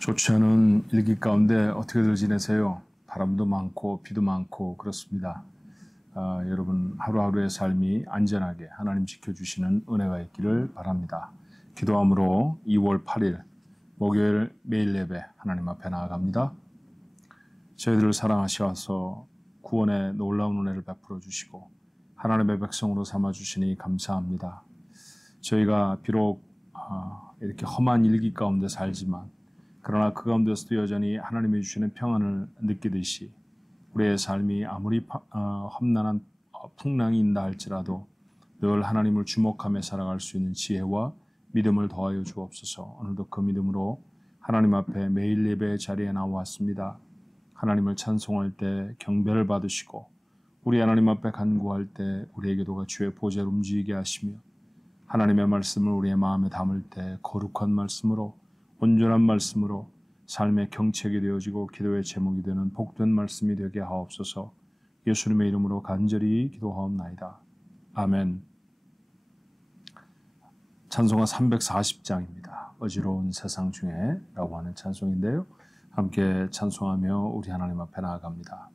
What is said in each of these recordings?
좋지 않은 일기 가운데 어떻게들 지내세요? 바람도 많고 비도 많고 그렇습니다. 여러분 하루하루의 삶이 안전하게 하나님 지켜주시는 은혜가 있기를 바랍니다. 기도함으로 2월 8일 목요일 매일 예배 하나님 앞에 나아갑니다. 저희들을 사랑하셔서 구원의 놀라운 은혜를 베풀어 주시고 하나님의 백성으로 삼아주시니 감사합니다. 저희가 비록 이렇게 험한 일기 가운데 살지만 그러나 그 가운데서도 여전히 하나님이 주시는 평안을 느끼듯이 우리의 삶이 아무리 험난한 풍랑이 있다 할지라도 늘 하나님을 주목하며 살아갈 수 있는 지혜와 믿음을 더하여 주옵소서. 오늘도 그 믿음으로 하나님 앞에 매일 예배의 자리에 나왔습니다. 하나님을 찬송할 때 경배를 받으시고 우리 하나님 앞에 간구할 때 우리의 기도가 주의 보좌를 움직이게 하시며 하나님의 말씀을 우리의 마음에 담을 때 거룩한 말씀으로 온전한 말씀으로 삶의 경책이 되어지고 기도의 제목이 되는 복된 말씀이 되게 하옵소서. 예수님의 이름으로 간절히 기도하옵나이다. 아멘. 찬송가 340장입니다. 어지러운 세상 중에 라고 하는 찬송인데요. 함께 찬송하며 우리 하나님 앞에 나아갑니다.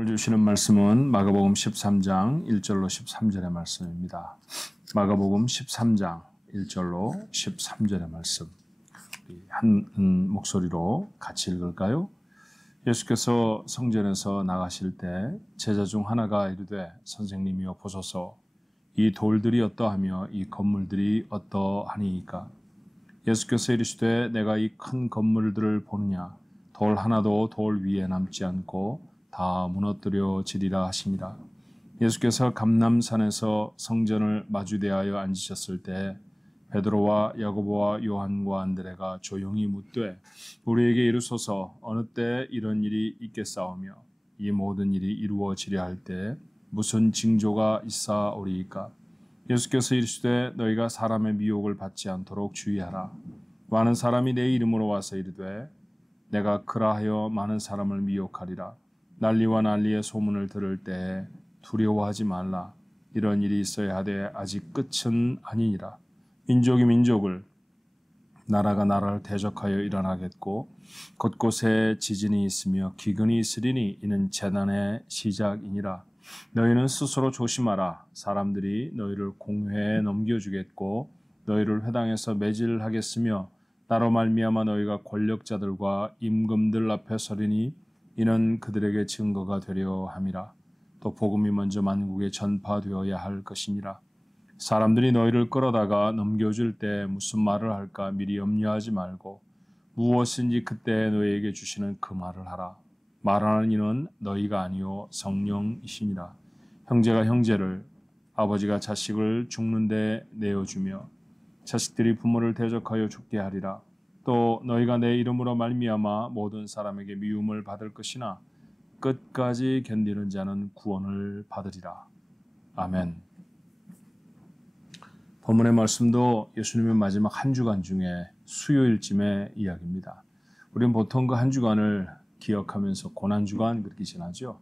오늘 주시는 말씀은 마가복음 13장 1절로 13절의 말씀입니다. 마가복음 13장 1절로 13절의 말씀. 한 목소리로 같이 읽을까요? 예수께서 성전에서 나가실 때 제자 중 하나가 이르되 선생님이여 보소서 이 돌들이 어떠하며 이 건물들이 어떠하니이까? 예수께서 이르시되 내가 이 큰 건물들을 보느냐? 돌 하나도 돌 위에 남지 않고 다 무너뜨려지리라 하시니라. 예수께서 감람산에서 성전을 마주대하여 앉으셨을 때 베드로와 야고보와 요한과 안드레가 조용히 묻되 우리에게 이르소서 어느 때 이런 일이 있겠사오며 이 모든 일이 이루어지려 할 때 무슨 징조가 있사오리이까? 예수께서 이르시되 너희가 사람의 미혹을 받지 않도록 주의하라. 많은 사람이 내 이름으로 와서 이르되 내가 그라하여 많은 사람을 미혹하리라. 난리와 난리의 소문을 들을 때에 두려워하지 말라. 이런 일이 있어야 하되 아직 끝은 아니니라. 민족이 민족을 나라가 나라를 대적하여 일어나겠고 곳곳에 지진이 있으며 기근이 있으리니 이는 재난의 시작이니라. 너희는 스스로 조심하라. 사람들이 너희를 공회에 넘겨주겠고 너희를 회당에서 매질하겠으며 나로 말미암아 너희가 권력자들과 임금들 앞에 서리니 이는 그들에게 증거가 되려 함이라. 또 복음이 먼저 만국에 전파되어야 할 것이니라. 사람들이 너희를 끌어다가 넘겨줄 때 무슨 말을 할까 미리 염려하지 말고 무엇인지 그때 너희에게 주시는 그 말을 하라. 말하는 이는 너희가 아니요 성령이시니라. 형제가 형제를 아버지가 자식을 죽는데 내어주며 자식들이 부모를 대적하여 죽게 하리라. 또 너희가 내 이름으로 말미암아 모든 사람에게 미움을 받을 것이나 끝까지 견디는 자는 구원을 받으리라. 아멘. 본문의 말씀도 예수님의 마지막 한 주간 중에 수요일쯤의 이야기입니다. 우리는 보통 그 한 주간을 기억하면서 고난주간 그렇게 지나죠.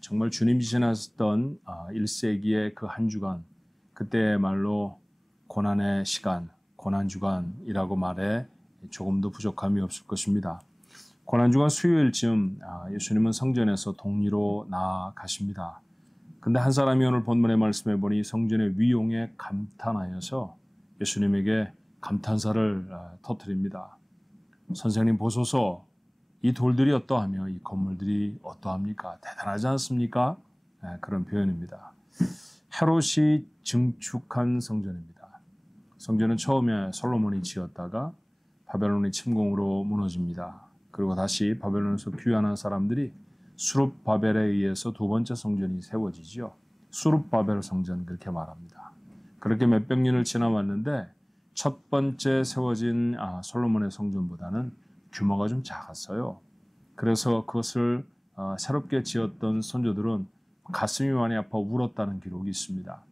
정말 주님이 지나셨던 1세기의 그 한 주간, 그때야말로 고난의 시간, 고난주간이라고 말해 조금도 부족함이 없을 것입니다. 고난주간 수요일쯤 예수님은 성전에서 동리로 나아가십니다. 근데 한 사람이 오늘 본문의 말씀에 보니 성전의 위용에 감탄하여서 예수님에게 감탄사를 터뜨립니다. 선생님 보소서 이 돌들이 어떠하며 이 건물들이 어떠합니까? 대단하지 않습니까? 그런 표현입니다. 헤롯이 증축한 성전입니다. 성전은 처음에 솔로몬이 지었다가 바벨론의 침공으로 무너집니다. 그리고 다시 바벨론에서 귀환한 사람들이 수룹바벨에 의해서 두 번째 성전이 세워지죠. 수룹바벨 성전 그렇게 말합니다. 그렇게 몇백 년을 지나왔는데 첫 번째 세워진 솔로몬의 성전보다는 규모가 좀 작았어요. 그래서 그것을 새롭게 지었던 선조들은 가슴이 많이 아파 울었다는 기록이 있습니다.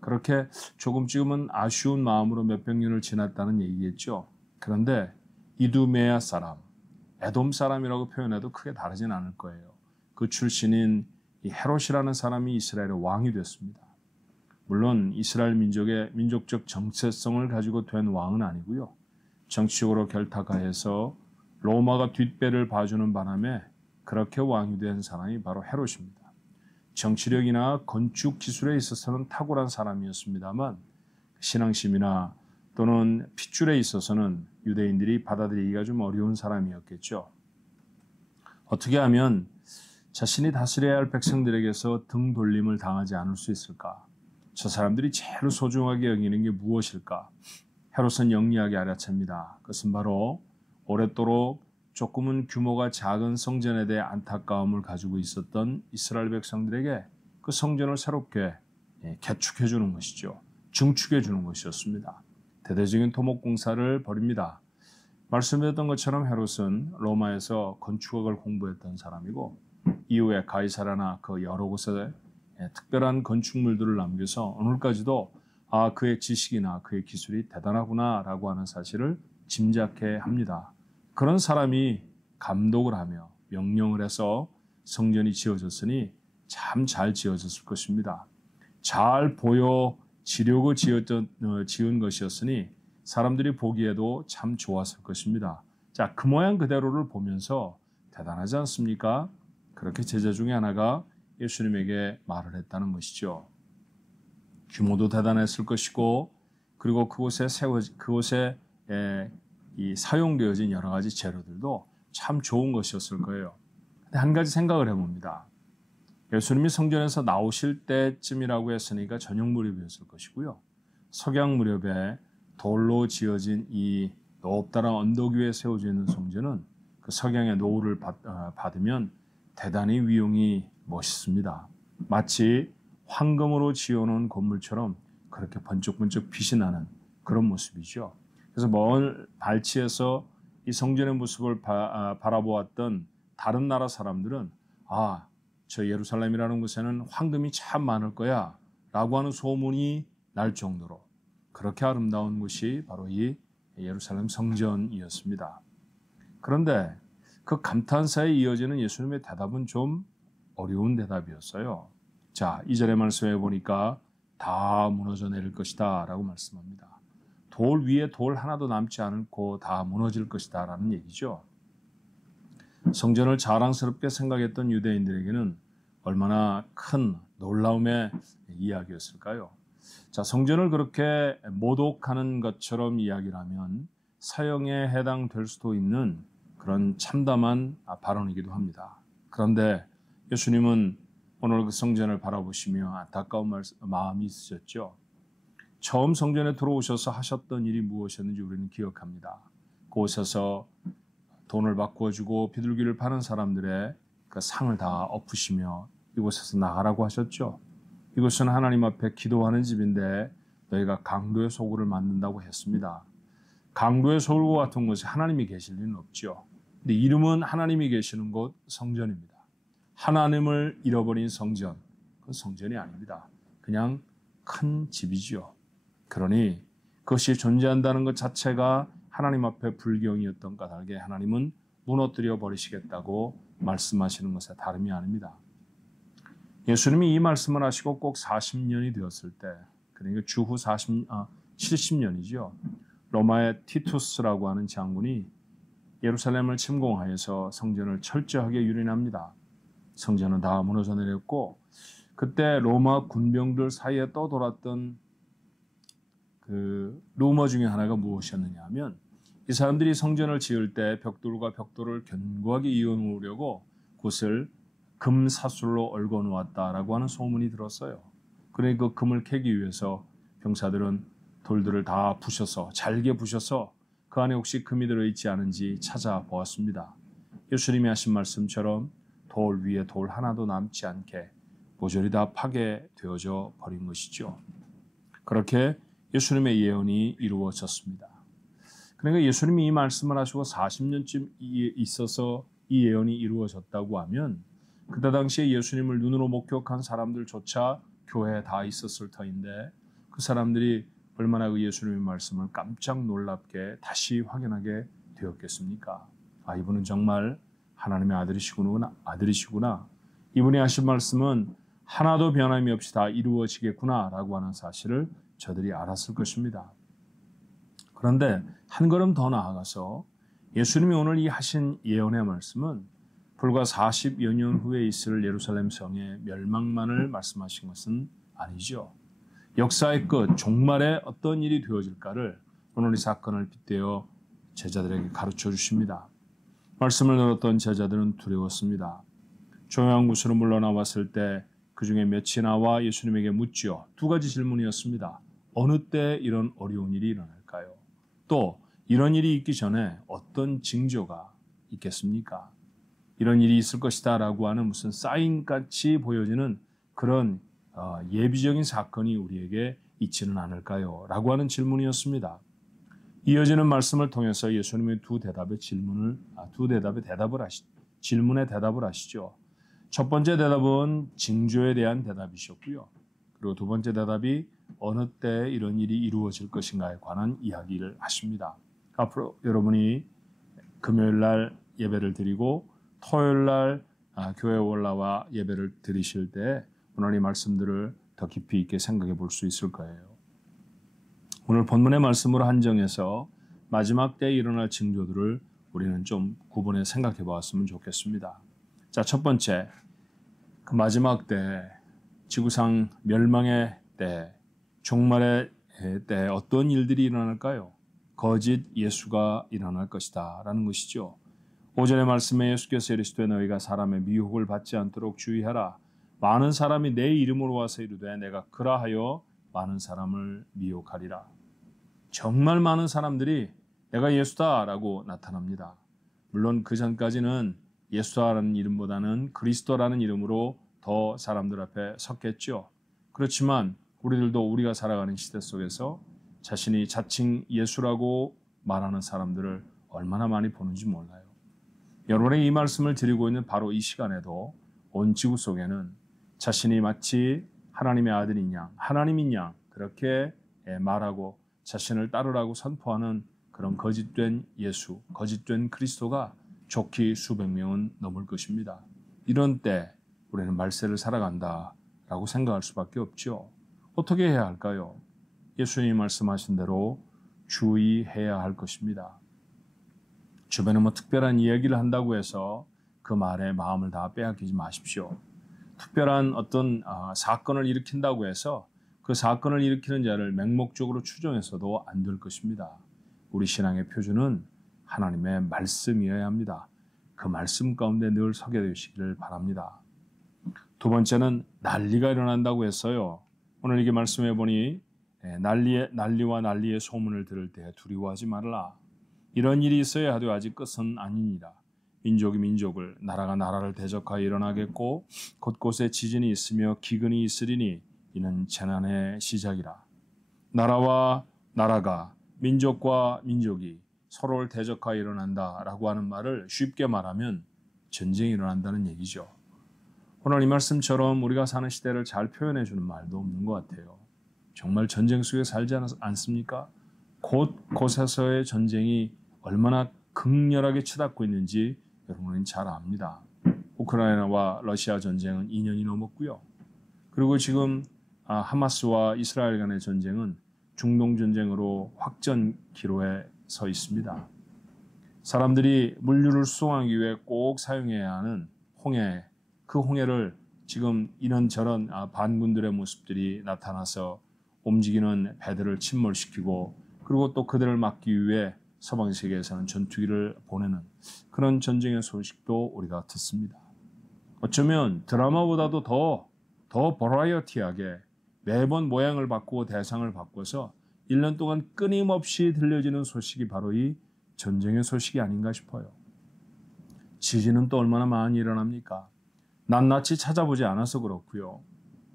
그렇게 조금씩은 아쉬운 마음으로 몇백 년을 지났다는 얘기겠죠. 그런데 이두메아 사람, 에돔 사람이라고 표현해도 크게 다르진 않을 거예요. 그 출신인 이 헤롯이라는 사람이 이스라엘의 왕이 됐습니다. 물론 이스라엘 민족의 민족적 정체성을 가지고 된 왕은 아니고요. 정치적으로 결탁하여서 로마가 뒷배를 봐주는 바람에 그렇게 왕이 된 사람이 바로 헤롯입니다. 정치력이나 건축 기술에 있어서는 탁월한 사람이었습니다만 신앙심이나 또는 핏줄에 있어서는 유대인들이 받아들이기가 좀 어려운 사람이었겠죠. 어떻게 하면 자신이 다스려야 할 백성들에게서 등 돌림을 당하지 않을 수 있을까? 저 사람들이 제일 소중하게 여기는 게 무엇일까? 헤롯은 영리하게 알아챕니다. 그것은 바로 오랫도록 조금은 규모가 작은 성전에 대해 안타까움을 가지고 있었던 이스라엘 백성들에게 그 성전을 새롭게 개축해 주는 것이죠. 증축해 주는 것이었습니다. 대대적인 토목공사를 벌입니다. 말씀드렸던 것처럼 헤롯은 로마에서 건축학을 공부했던 사람이고 이후에 가이사라나 그 여러 곳에 특별한 건축물들을 남겨서 오늘까지도 그의 지식이나 그의 기술이 대단하구나라고 하는 사실을 짐작해 합니다. 그런 사람이 감독을 하며 명령을 해서 성전이 지어졌으니 참 잘 지어졌을 것입니다. 잘 보여지려고 지은 것이었으니 사람들이 보기에도 참 좋았을 것입니다. 자, 그 모양 그대로를 보면서 대단하지 않습니까? 그렇게 제자 중에 하나가 예수님에게 말을 했다는 것이죠. 규모도 대단했을 것이고 그리고 그곳에 이 사용되어진 여러 가지 재료들도 참 좋은 것이었을 거예요. 근데 한 가지 생각을 해봅니다. 예수님이 성전에서 나오실 때쯤이라고 했으니까 저녁 무렵이었을 것이고요. 석양 무렵에 돌로 지어진 이 높다란 언덕 위에 세워져 있는 성전은 그 석양의 노을을 받으면 대단히 위용이 멋있습니다. 마치 황금으로 지어놓은 건물처럼 그렇게 번쩍번쩍 빛이 나는 그런 모습이죠. 그래서 먼 발치에서 이 성전의 모습을 바라보았던 다른 나라 사람들은 저 예루살렘이라는 곳에는 황금이 참 많을 거야 라고 하는 소문이 날 정도로 그렇게 아름다운 곳이 바로 이 예루살렘 성전이었습니다. 그런데 그 감탄사에 이어지는 예수님의 대답은 좀 어려운 대답이었어요. 자, 2절의 말씀에 보니까 다 무너져 내릴 것이다 라고 말씀합니다. 돌 위에 돌 하나도 남지 않고 다 무너질 것이다 라는 얘기죠. 성전을 자랑스럽게 생각했던 유대인들에게는 얼마나 큰 놀라움의 이야기였을까요? 자, 성전을 그렇게 모독하는 것처럼 이야기를 하면 사형에 해당될 수도 있는 그런 참담한 발언이기도 합니다. 그런데 예수님은 오늘 그 성전을 바라보시며 안타까운 마음이 있으셨죠. 처음 성전에 들어오셔서 하셨던 일이 무엇이었는지 우리는 기억합니다. 그곳에서 돈을 바꾸어주고 비둘기를 파는 사람들의 그 상을 다 엎으시며 이곳에서 나가라고 하셨죠. 이곳은 하나님 앞에 기도하는 집인데 너희가 강도의 소굴을 만든다고 했습니다. 강도의 소굴과 같은 곳에 하나님이 계실 리는 없죠. 근데 이름은 하나님이 계시는 곳 성전입니다. 하나님을 잃어버린 성전, 그건 성전이 아닙니다. 그냥 큰 집이죠. 그러니 그것이 존재한다는 것 자체가 하나님 앞에 불경이었던 까닭에 하나님은 무너뜨려 버리시겠다고 말씀하시는 것에 다름이 아닙니다. 예수님이 이 말씀을 하시고 꼭 40년이 되었을 때, 그러니까 주후 70년이죠. 로마의 티투스라고 하는 장군이 예루살렘을 침공하여서 성전을 철저하게 유린합니다. 성전은 다 무너져 내렸고 그때 로마 군병들 사이에 떠돌았던 그 루머 중에 하나가 무엇이었느냐 하면 이 사람들이 성전을 지을 때 벽돌과 벽돌을 견고하게 이어놓으려고 그것을 금 사슬로 얽어 놓았다라고 하는 소문이 들었어요. 그러니 그 금을 캐기 위해서 병사들은 돌들을 다 부셔서 잘게 부셔서 그 안에 혹시 금이 들어있지 않은지 찾아보았습니다. 예수님이 하신 말씀처럼 돌 위에 돌 하나도 남지 않게 모조리 다 파괴되어져 버린 것이죠. 그렇게 예수님의 예언이 이루어졌습니다. 그러니까 예수님이 이 말씀을 하시고 40년쯤 있어서 이 예언이 이루어졌다고 하면 그때 당시에 예수님을 눈으로 목격한 사람들조차 교회에 다 있었을 터인데 그 사람들이 얼마나 그 예수님의 말씀을 깜짝 놀랍게 다시 확인하게 되었겠습니까? 이분은 정말 하나님의 아들이시구나. 이분이 하신 말씀은 하나도 변함이 없이 다 이루어지겠구나 라고 하는 사실을 저들이 알았을 것입니다. 그런데 한 걸음 더 나아가서 예수님이 오늘 이 하신 예언의 말씀은 불과 40여 년 후에 있을 예루살렘 성의 멸망만을 말씀하신 것은 아니죠. 역사의 끝, 종말에 어떤 일이 되어질까를 오늘 이 사건을 빗대어 제자들에게 가르쳐 주십니다. 말씀을 들었던 제자들은 두려웠습니다. 조용한 곳으로 물러나왔을 때 그 중에 몇이 나와 예수님에게 묻지요. 두 가지 질문이었습니다. 어느 때 이런 어려운 일이 일어날까요? 또 이런 일이 있기 전에 어떤 징조가 있겠습니까? 이런 일이 있을 것이다 라고 하는 무슨 사인같이 보여지는 그런 예비적인 사건이 우리에게 있지는 않을까요? 라고 하는 질문이었습니다. 이어지는 말씀을 통해서 예수님의 질문에 대답을 하시죠. 첫 번째 대답은 징조에 대한 대답이셨고요. 그리고 두 번째 대답이 어느 때 이런 일이 이루어질 것인가에 관한 이야기를 하십니다. 앞으로 여러분이 금요일 날 예배를 드리고 토요일 날 교회에 올라와 예배를 드리실 때 오늘 이 말씀들을 더 깊이 있게 생각해 볼 수 있을 거예요. 오늘 본문의 말씀으로 한정해서 마지막 때에 일어날 징조들을 우리는 좀 구분해 생각해 보았으면 좋겠습니다. 자, 첫 번째, 그 마지막 때, 지구상 멸망의 때, 종말의 때 어떤 일들이 일어날까요? 거짓 예수가 일어날 것이다 라는 것이죠. 오전의 말씀에 예수께서 이르시되 너희가 사람의 미혹을 받지 않도록 주의하라. 많은 사람이 내 이름으로 와서 이르되 내가 그라하여 많은 사람을 미혹하리라. 정말 많은 사람들이 내가 예수다라고 나타납니다. 물론 그 전까지는 예수다라는 이름보다는 그리스도라는 이름으로 더 사람들 앞에 섰겠죠. 그렇지만 우리들도 우리가 살아가는 시대 속에서 자신이 자칭 예수라고 말하는 사람들을 얼마나 많이 보는지 몰라요. 여러분에게 이 말씀을 드리고 있는 바로 이 시간에도 온 지구 속에는 자신이 마치 하나님의 아들인 양, 하나님인 양 그렇게 말하고 자신을 따르라고 선포하는 그런 거짓된 예수, 거짓된 그리스도가 좋기 수백 명은 넘을 것입니다. 이런 때 우리는 말세를 살아간다라고 생각할 수밖에 없죠. 어떻게 해야 할까요? 예수님이 말씀하신 대로 주의해야 할 것입니다. 주변에 특별한 이야기를 한다고 해서 그 말에 마음을 다 빼앗기지 마십시오. 특별한 어떤 사건을 일으킨다고 해서 그 사건을 일으키는 자를 맹목적으로 추종해서도 안 될 것입니다. 우리 신앙의 표준은 하나님의 말씀이어야 합니다. 그 말씀 가운데 늘 서게 되시기를 바랍니다. 두 번째는 난리가 일어난다고 했어요. 오늘 이게 말씀해 보니 난리와 난리의 소문을 들을 때 두려워하지 말라. 이런 일이 있어야 하되 아직 끝은 아니니라. 민족이 민족을, 나라가 나라를 대적하여 일어나겠고 곳곳에 지진이 있으며 기근이 있으리니 이는 재난의 시작이라. 나라와 나라가, 민족과 민족이 서로를 대적하여 일어난다라고 하는 말을 쉽게 말하면 전쟁이 일어난다는 얘기죠. 오늘 이 말씀처럼 우리가 사는 시대를 잘 표현해 주는 말도 없는 것 같아요. 정말 전쟁 속에 살지 않습니까? 곳곳에서의 전쟁이 얼마나 극렬하게 치닫고 있는지 여러분은 잘 압니다. 우크라이나와 러시아 전쟁은 2년이 넘었고요. 그리고 지금 하마스와 이스라엘 간의 전쟁은 중동 전쟁으로 확전 기로에 서 있습니다. 사람들이 물류를 수송하기 위해 꼭 사용해야 하는 홍해, 그 홍해를 지금 이런저런 반군들의 모습들이 나타나서 움직이는 배들을 침몰시키고 그리고 또 그들을 막기 위해 서방 세계에서는 전투기를 보내는 그런 전쟁의 소식도 우리가 듣습니다. 어쩌면 드라마보다도 더 버라이어티하게 매번 모양을 바꾸고 대상을 바꿔서 1년 동안 끊임없이 들려지는 소식이 바로 이 전쟁의 소식이 아닌가 싶어요. 지진은 또 얼마나 많이 일어납니까? 낱낱이 찾아보지 않아서 그렇고요.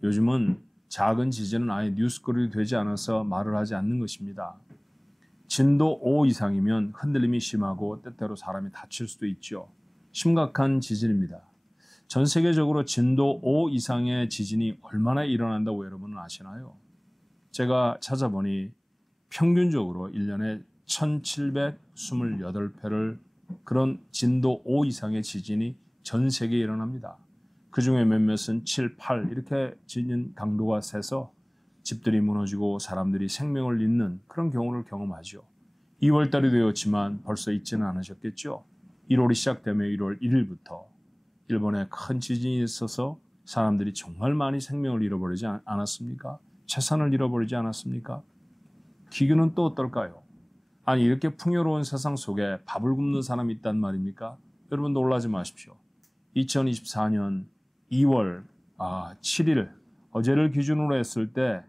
요즘은 작은 지진은 아예 뉴스거리 되지 않아서 말을 하지 않는 것입니다. 진도 5 이상이면 흔들림이 심하고 때때로 사람이 다칠 수도 있죠. 심각한 지진입니다. 전 세계적으로 진도 5 이상의 지진이 얼마나 일어난다고 여러분은 아시나요? 제가 찾아보니 평균적으로 1년에 1728회를 그런 진도 5 이상의 지진이 전 세계에 일어납니다. 그 중에 몇몇은 7, 8 이렇게 지진 강도가 세서 집들이 무너지고 사람들이 생명을 잃는 그런 경우를 경험하죠. 2월달이 되었지만 벌써 잊지는 않으셨겠죠. 1월이 시작되면 1월 1일부터 일본에 큰 지진이 있어서 사람들이 정말 많이 생명을 잃어버리지 않았습니까? 재산을 잃어버리지 않았습니까? 기근은 또 어떨까요? 아니 이렇게 풍요로운 세상 속에 밥을 굶는 사람이 있단 말입니까? 여러분 놀라지 마십시오. 2024년 2월 7일 어제를 기준으로 했을 때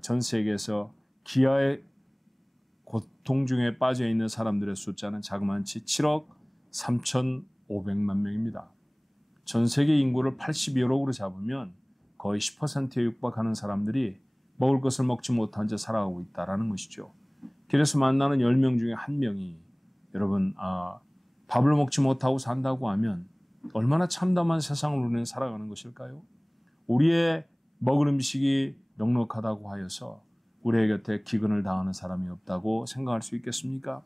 전 세계에서 기아의 고통 중에 빠져 있는 사람들의 숫자는 자그마치 7억 3,500만 명입니다. 전 세계 인구를 82억으로 잡으면 거의 10%에 육박하는 사람들이 먹을 것을 먹지 못한 채 살아가고 있다는 것이죠. 길에서 만나는 10명 중에 1명이 여러분 밥을 먹지 못하고 산다고 하면 얼마나 참담한 세상을 우리는 살아가는 것일까요? 우리의 먹을 음식이 넉넉하다고 하여서 우리의 곁에 기근을 당하는 사람이 없다고 생각할 수 있겠습니까?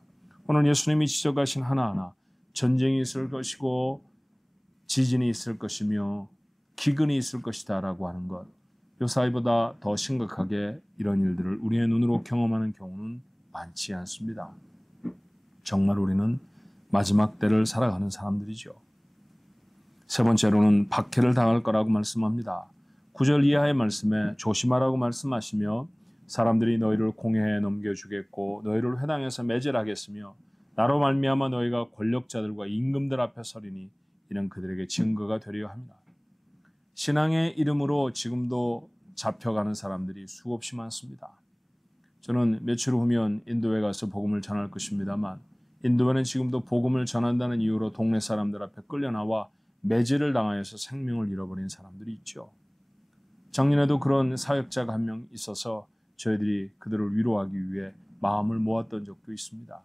오늘 예수님이 지적하신 하나하나 전쟁이 있을 것이고 지진이 있을 것이며 기근이 있을 것이다 라고 하는 것, 요 사이보다 더 심각하게 이런 일들을 우리의 눈으로 경험하는 경우는 많지 않습니다. 정말 우리는 마지막 때를 살아가는 사람들이죠. 세 번째로는 박해를 당할 거라고 말씀합니다. 9절 이하의 말씀에 조심하라고 말씀하시며 사람들이 너희를 공회에 넘겨주겠고 너희를 회당에서 매질하겠으며 나로 말미암아 너희가 권력자들과 임금들 앞에 서리니 이는 그들에게 증거가 되려 합니다. 신앙의 이름으로 지금도 잡혀가는 사람들이 수없이 많습니다. 저는 며칠 후면 인도에 가서 복음을 전할 것입니다만 인도에는 지금도 복음을 전한다는 이유로 동네 사람들 앞에 끌려나와 매질을 당하여서 생명을 잃어버린 사람들이 있죠. 작년에도 그런 사역자가 한 명 있어서 저희들이 그들을 위로하기 위해 마음을 모았던 적도 있습니다.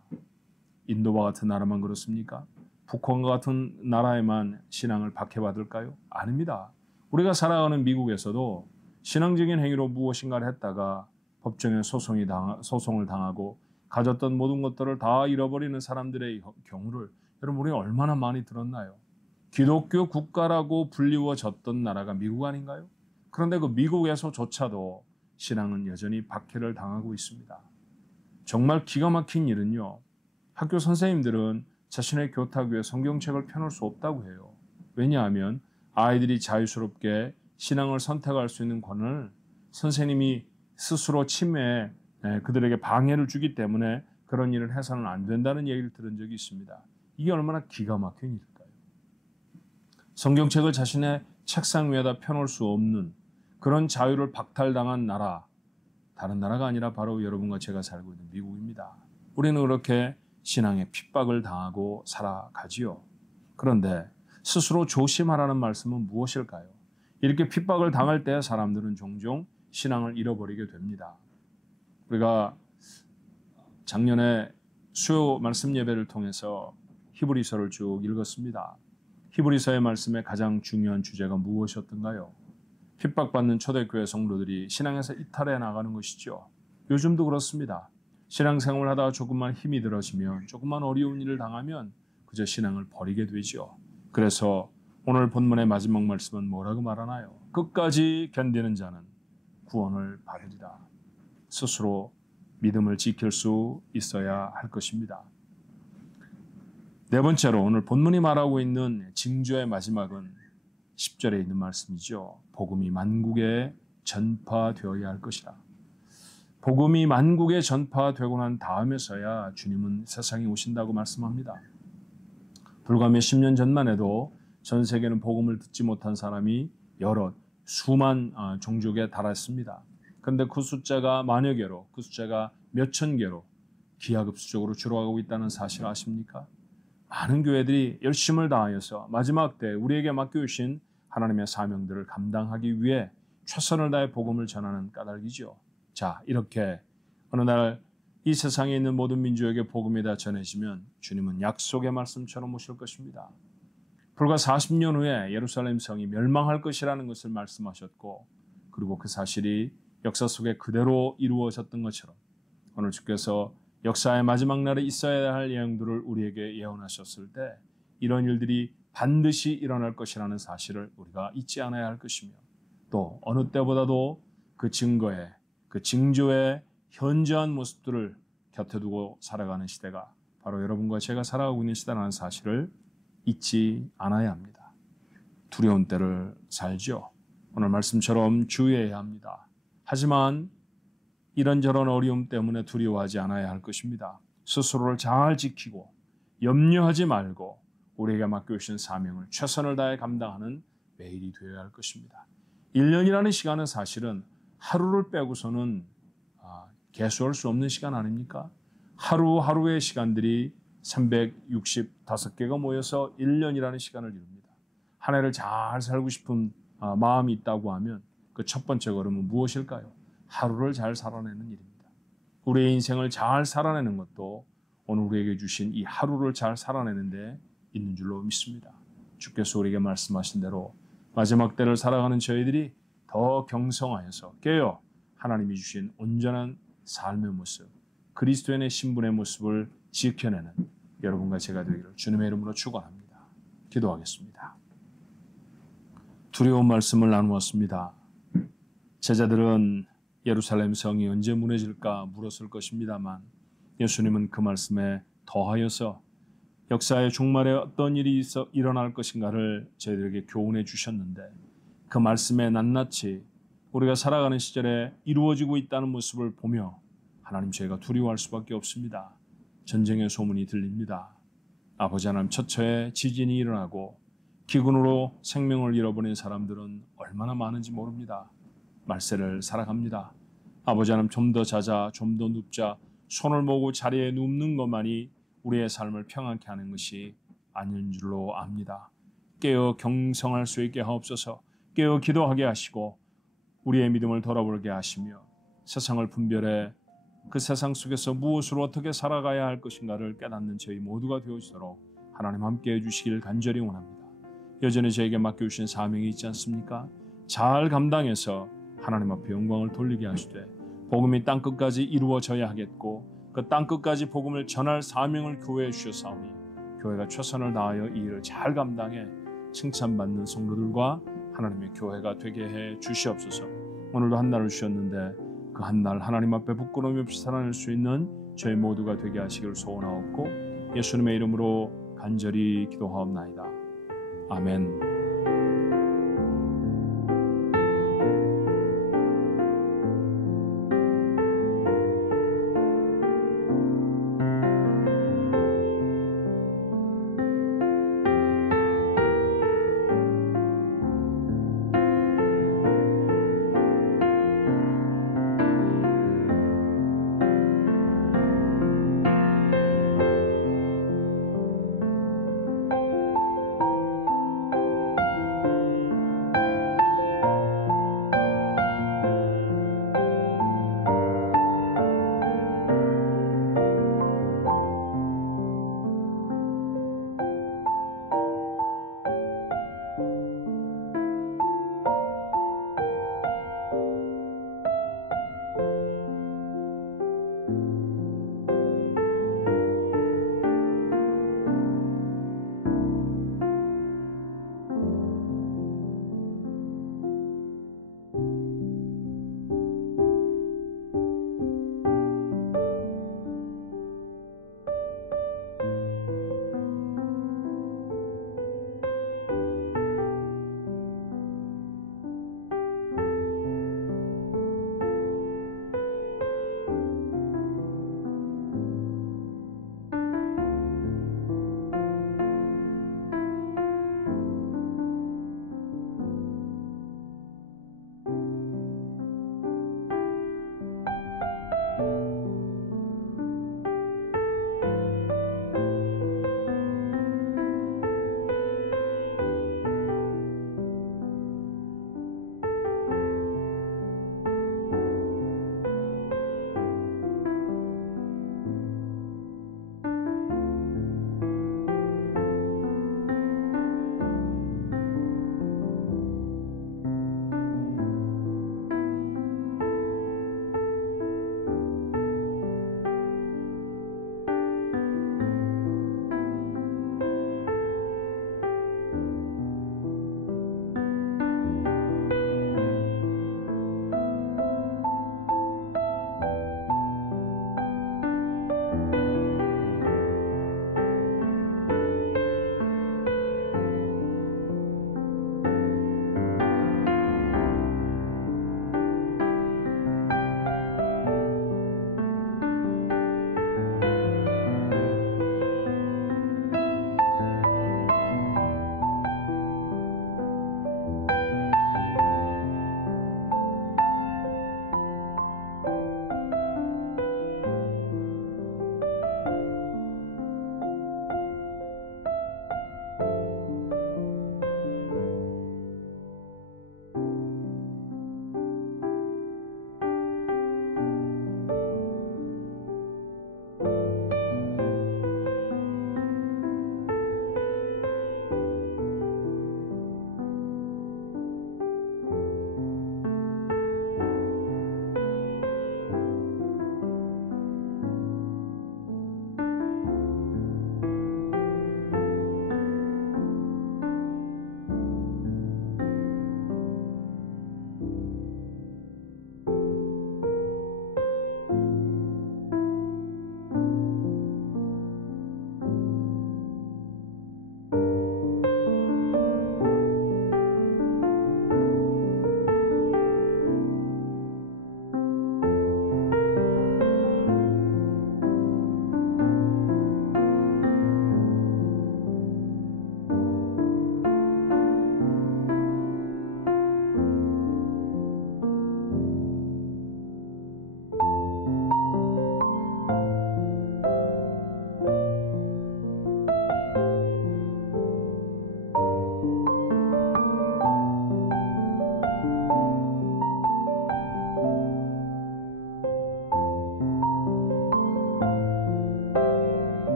인도와 같은 나라만 그렇습니까? 북한과 같은 나라에만 신앙을 박해받을까요? 아닙니다. 우리가 살아가는 미국에서도 신앙적인 행위로 무엇인가를 했다가 법정에 소송을 당하고 가졌던 모든 것들을 다 잃어버리는 사람들의 경우를 여러분 우리가 얼마나 많이 들었나요? 기독교 국가라고 불리워졌던 나라가 미국 아닌가요? 그런데 그 미국에서조차도 신앙은 여전히 박해를 당하고 있습니다. 정말 기가 막힌 일은요. 학교 선생님들은 자신의 교탁 위에 성경책을 펴놓을 수 없다고 해요. 왜냐하면 아이들이 자유스럽게 신앙을 선택할 수 있는 권을 선생님이 스스로 침해해 그들에게 방해를 주기 때문에 그런 일을 해서는 안 된다는 얘기를 들은 적이 있습니다. 이게 얼마나 기가 막힌 일일까요? 성경책을 자신의 책상 위에다 펴놓을 수 없는 그런 자유를 박탈당한 나라, 다른 나라가 아니라 바로 여러분과 제가 살고 있는 미국입니다. 우리는 그렇게 신앙에 핍박을 당하고 살아가지요. 그런데 스스로 조심하라는 말씀은 무엇일까요? 이렇게 핍박을 당할 때 사람들은 종종 신앙을 잃어버리게 됩니다. 우리가 작년에 수요 말씀 예배를 통해서 히브리서를 쭉 읽었습니다. 히브리서의 말씀의 가장 중요한 주제가 무엇이었던가요? 핍박받는 초대교회 성도들이 신앙에서 이탈해 나가는 것이죠. 요즘도 그렇습니다. 신앙생활을 하다가 조금만 힘이 들어지면 조금만 어려운 일을 당하면 그저 신앙을 버리게 되죠. 그래서 오늘 본문의 마지막 말씀은 뭐라고 말하나요? 끝까지 견디는 자는 구원을 받으리라. 스스로 믿음을 지킬 수 있어야 할 것입니다. 네 번째로 오늘 본문이 말하고 있는 징조의 마지막은 10절에 있는 말씀이죠. 복음이 만국에 전파되어야 할 것이라. 복음이 만국에 전파되고 난 다음에서야 주님은 세상에 오신다고 말씀합니다. 불과 몇십 년 전만 해도 전 세계는 복음을 듣지 못한 사람이 수만 종족에 달했습니다. 그런데 그 숫자가 만여 개로, 그 숫자가 몇천 개로 기하급수적으로 줄어가고 있다는 사실 아십니까? 많은 교회들이 열심을 다하여서 마지막 때 우리에게 맡겨주신 하나님의 사명들을 감당하기 위해 최선을 다해 복음을 전하는 까닭이죠. 자, 이렇게 어느 날 이 세상에 있는 모든 민족에게 복음이 다 전해지면 주님은 약속의 말씀처럼 오실 것입니다. 불과 40년 후에 예루살렘 성이 멸망할 것이라는 것을 말씀하셨고 그리고 그 사실이 역사 속에 그대로 이루어졌던 것처럼 오늘 주께서 역사의 마지막 날에 있어야 할 예언들을 우리에게 예언하셨을 때 이런 일들이 반드시 일어날 것이라는 사실을 우리가 잊지 않아야 할 것이며 또 어느 때보다도 그 증거에 그 징조의 현저한 모습들을 곁에 두고 살아가는 시대가 바로 여러분과 제가 살아가고 있는 시대라는 사실을 잊지 않아야 합니다. 두려운 때를 살죠. 오늘 말씀처럼 주의해야 합니다. 하지만 이런저런 어려움 때문에 두려워하지 않아야 할 것입니다. 스스로를 잘 지키고 염려하지 말고 우리에게 맡겨주신 사명을 최선을 다해 감당하는 매일이 되어야 할 것입니다. 1년이라는 시간은 사실은 하루를 빼고서는 개수할 수 없는 시간 아닙니까? 하루하루의 시간들이 365개가 모여서 1년이라는 시간을 이룹니다. 한 해를 잘 살고 싶은 마음이 있다고 하면 그 첫 번째 걸음은 무엇일까요? 하루를 잘 살아내는 일입니다. 우리의 인생을 잘 살아내는 것도 오늘 우리에게 주신 이 하루를 잘 살아내는 데 있는 줄로 믿습니다. 주께서 우리에게 말씀하신 대로 마지막 때를 살아가는 저희들이 더 경성하여서 깨어 하나님이 주신 온전한 삶의 모습, 그리스도인의 신분의 모습을 지켜내는 여러분과 제가 되기를 주님의 이름으로 축원합니다. 기도하겠습니다. 두려운 말씀을 나누었습니다. 제자들은 예루살렘 성이 언제 무너질까 물었을 것입니다만 예수님은 그 말씀에 더하여서 역사의 종말에 어떤 일이 일어날 것인가를 저희들에게 교훈해 주셨는데 그 말씀에 낱낱이 우리가 살아가는 시절에 이루어지고 있다는 모습을 보며 하나님 저희가 두려워할 수밖에 없습니다. 전쟁의 소문이 들립니다. 아버지 하나님 처처에 지진이 일어나고 기근으로 생명을 잃어버린 사람들은 얼마나 많은지 모릅니다. 말세를 살아갑니다. 아버지 하나님 좀 더 자자, 좀 더 눕자, 손을 모으고 자리에 눕는 것만이 우리의 삶을 평안케 하는 것이 아닌 줄로 압니다. 깨어 경성할 수 있게 하옵소서. 깨어 기도하게 하시고 우리의 믿음을 돌아보게 하시며 세상을 분별해 그 세상 속에서 무엇으로 어떻게 살아가야 할 것인가를 깨닫는 저희 모두가 되어지도록 하나님 함께해 주시길 간절히 원합니다. 여전히 저에게 맡겨주신 사명이 있지 않습니까? 잘 감당해서 하나님 앞에 영광을 돌리게 하시되 복음이 땅끝까지 이루어져야 하겠고 그 땅끝까지 복음을 전할 사명을 교회에 주셨사오니 교회가 최선을 다하여 이 일을 잘 감당해 칭찬받는 성도들과 하나님의 교회가 되게 해 주시옵소서. 오늘도 한 날을 주셨는데 그 한 날 하나님 앞에 부끄러움 없이 살아낼 수 있는 저희 모두가 되게 하시기를 소원하옵고 예수님의 이름으로 간절히 기도하옵나이다. 아멘.